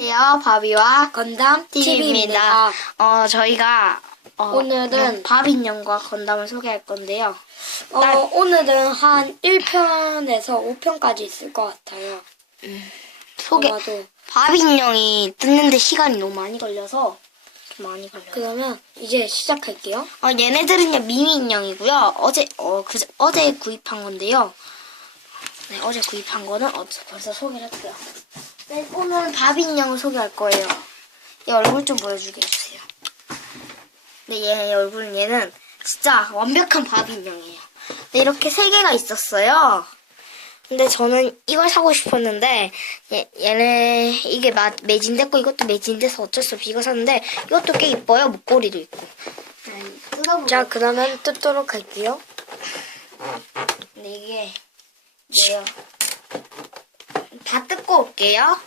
안녕하세요. 바비와 건담 TV입니다. 어, 저희가 어, 오늘은 밥 인형과 건담을 소개할 건데요. 어, 오늘은 한 1편에서 5편까지 있을 것 같아요. 소개 아마도. 밥 인형이 뜯는데 시간이 너무 많이 걸려서 좀 많이 걸려요. 그러면 이제 시작할게요. 어, 얘네들은요 미니 인형이고요. 어제 어, 그, 어제 구입한 건데요. 네, 어제 구입한 거는 어, 벌써 소개를 했고요. 네, 오늘 밥 인형을 소개할 거예요. 얘 얼굴 좀 보여주게 해주세요. 네, 얘 얼굴 얘는 진짜 완벽한 밥 인형이에요. 네, 이렇게 세 개가 있었어요. 근데 저는 이걸 사고 싶었는데 얘, 얘네 이게 마, 매진됐고 이것도 매진돼서 어쩔 수 없이 이거 샀는데 이것도 꽤 이뻐요. 목걸이도 있고. 자, 그러면 뜯도록 할게요. 근데 이게 뭐요? 다 뜯고 올게요.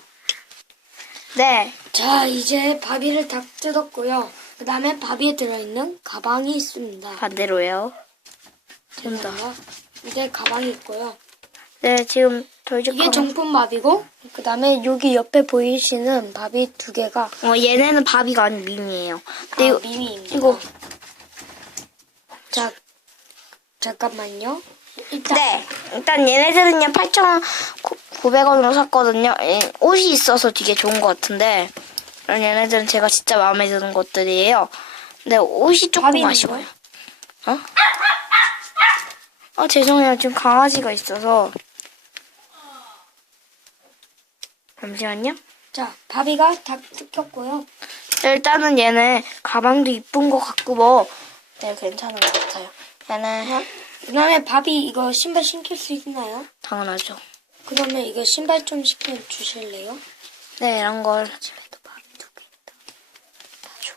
네. 자, 이제 바비를 다 뜯었고요. 그 다음에 바비에 들어있는 가방이 있습니다. 반대로요. 된다. 이제 가방이 있고요. 네, 지금 집 이게 정품 밥이고, 그 다음에 여기 옆에 보이시는 밥이 두 개가 어, 얘네는 바비가 아닌 미미예요. 근데 아, 미미입니다. 이거 자, 잠깐만요. 일단 네. 일단 얘네들은요 8,900원 으로 샀거든요. 예, 옷이 있어서 되게 좋은 것 같은데 얘네들은 제가 진짜 마음에 드는 것들이에요. 근데 옷이 조금 아쉬워요. 어? 어 죄송해요. 지금 강아지가 있어서 잠시만요. 자, 바비가 다 뜯겼고요. 일단은 얘네 가방도 이쁜 것 같고 뭐 네, 괜찮은 것 같아요. 얘는 그 다음에 바비 이거 신발 신길 수 있나요? 당연하죠. 그러면 이거 신발 좀 신겨 주실래요? 네 이런 걸 집에도 바비 두개 있다. 줘.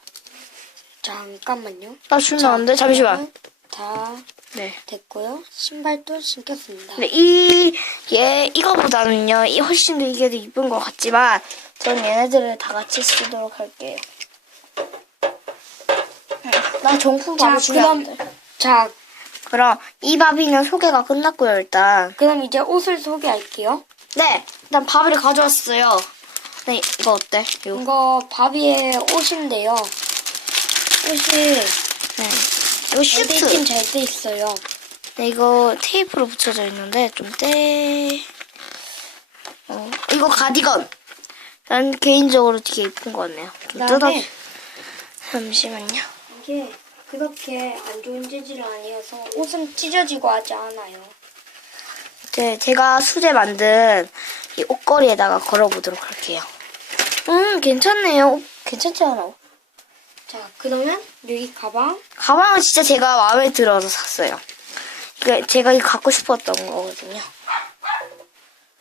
잠깐만요. 나 주면 안 돼? 잠시만. 다 네. 됐고요. 신발도 신겼습니다. 근데 이, 얘, 이거보다는요, 이 훨씬 더 이게 더 이쁜 것 같지만, 전 얘네들을 다 같이 쓰도록 할게요. 나 정품 자, 바로 주면 안 그럼- 돼. 자, 그럼, 이 바비는 소개가 끝났고요, 일단. 그럼 이제 옷을 소개할게요. 네, 일단 바비를 가져왔어요. 네, 이거 어때? 요. 이거 바비의 옷인데요. 옷이 네. 이거 슈트. 잘돼 있어요. 네, 이거 테이프로 붙여져 있는데, 좀 떼. 어, 이거 가디건. 난 개인적으로 되게 이쁜 것 같네요. 좀 뜯어. 잠시만요. 이게 그렇게 안 좋은 재질은 아니어서 옷은 찢어지고 하지 않아요. 네, 제가 수제 만든 이 옷걸이에다가 걸어보도록 할게요. 음, 괜찮네요. 어, 괜찮지 않아? 자, 그러면 여기 가방 가방은 진짜 제가 마음에 들어서 샀어요. 이게 제가 이거 갖고 싶었던 거거든요.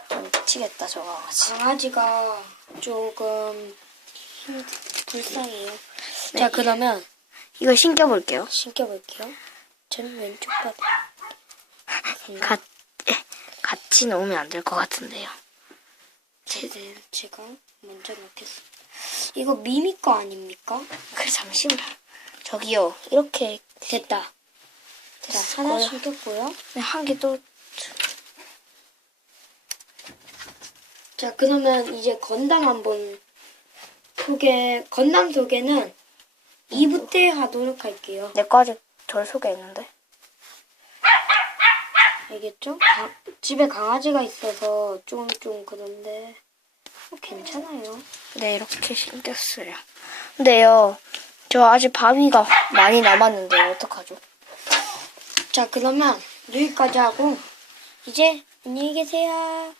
좀 미치겠다, 저 강아지. 강아지가 조금 힘 불쌍해요. 네. 자, 그러면 이거 신겨볼게요. 신겨볼게요. 전 왼쪽 바닥. 가, 예, 같이 놓으면 안 될 것 같은데요. 네, 제가 먼저 놓겠습니다. 이거 미미 거 아닙니까? 그래, 잠시만. 저기요, 이렇게. 됐다. 자, 됐어요. 하나 신겼고요. 네, 한 개 또. 자, 그러면 이제 건담 한번 소개, 건담 소개는 2부 때 하도록 할게요. 내거 아직 덜 소개했는데. 알겠죠? 가- 집에 강아지가 있어서 좀, 좀 그런데, 뭐 괜찮아요. 네, 이렇게 신겼어요. 근데요, 저 아직 바위가 많이 남았는데 어떡하죠? 자, 그러면 여기까지 하고, 이제 안녕히 계세요.